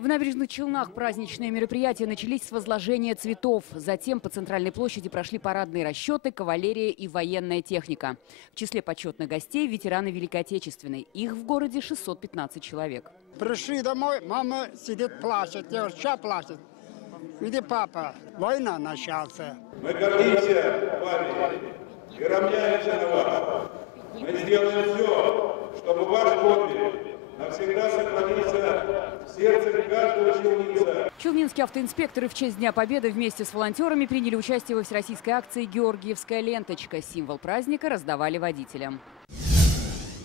В Набережных Челнах праздничные мероприятия начались с возложения цветов. Затем по центральной площади прошли парадные расчеты, кавалерия и военная техника. В числе почетных гостей – ветераны Великой Отечественной. Их в городе 615 человек. Пришли домой, мама сидит, плачет, девушка плачет. Где папа? Война началась. Мы гордимся вами и равняемся на вас. Мы сделаем все, чтобы ваш подвиг навсегда сохранился в сердце каждого челнинца. Челнинские автоинспекторы в честь Дня Победы вместе с волонтерами приняли участие во всероссийской акции «Георгиевская ленточка». Символ праздника раздавали водителям.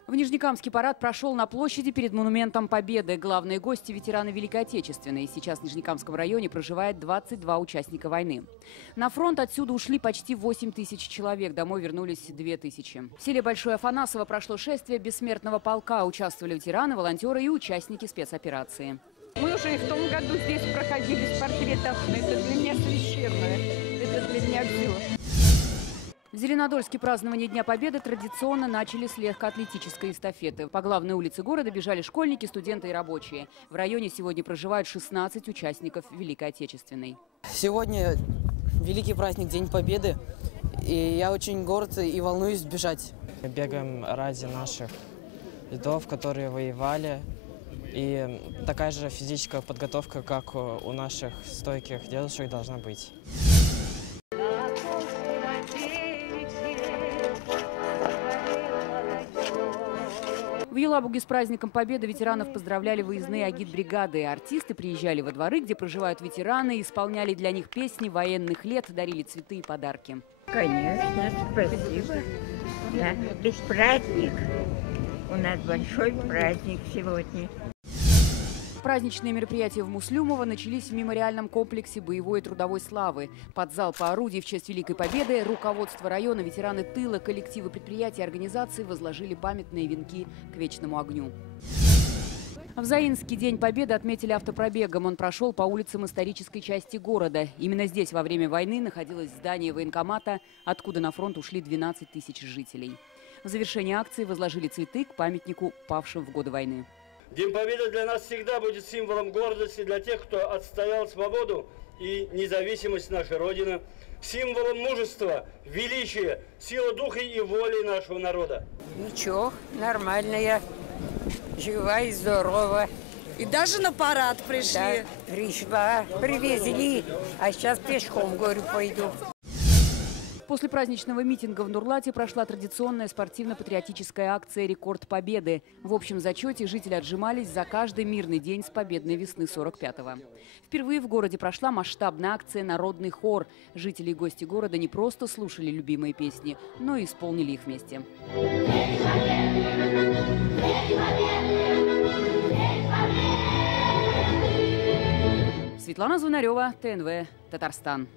В Нижнекамске парад прошел на площади перед монументом Победы. Главные гости – ветераны Великой Отечественной. Сейчас в Нижнекамском районе проживает 22 участника войны. На фронт отсюда ушли почти 8 тысяч человек. Домой вернулись 2000. В селе Большое Афанасово прошло шествие бессмертного полка. Участвовали ветераны, волонтеры и участники спецоперации. Мы уже и в том году здесь проходили с портретом. Это для меня священное. Это для меня все. В Зеленодольске празднование Дня Победы традиционно начали с легкоатлетической эстафеты. По главной улице города бежали школьники, студенты и рабочие. В районе сегодня проживают 16 участников Великой Отечественной. Сегодня великий праздник, День Победы. И я очень горд и волнуюсь бежать. Мы бегаем ради наших дедов, которые воевали. И такая же физическая подготовка, как у наших стойких дедушек, должна быть. В Елабуге с праздником Победы ветеранов поздравляли выездные агитбригады. Артисты приезжали во дворы, где проживают ветераны, исполняли для них песни военных лет, дарили цветы и подарки. Конечно, спасибо. Да, ведь праздник. У нас большой праздник сегодня. Праздничные мероприятия в Муслюмово начались в мемориальном комплексе боевой и трудовой славы. Под залпы орудий в честь Великой Победы руководство района, ветераны тыла, коллективы предприятий и организаций возложили памятные венки к вечному огню. В Заинске День Победы отметили автопробегом. Он прошел по улицам исторической части города. Именно здесь во время войны находилось здание военкомата, откуда на фронт ушли 12 тысяч жителей. В завершении акции возложили цветы к памятнику павшим в годы войны. День Победы для нас всегда будет символом гордости для тех, кто отстоял свободу и независимость нашей Родины, символом мужества, величия, силы духа и воли нашего народа. Ничего, нормально я, жива и здорова. И даже на парад пришли. Да, пришла, привезли, а сейчас пешком, говорю, пойду. После праздничного митинга в Нурлате прошла традиционная спортивно-патриотическая акция «Рекорд Победы». В общем зачете жители отжимались за каждый мирный день с победной весны 45-го. Впервые в городе прошла масштабная акция «Народный хор». Жители и гости города не просто слушали любимые песни, но и исполнили их вместе. Светлана Звонарева, ТНВ, Татарстан.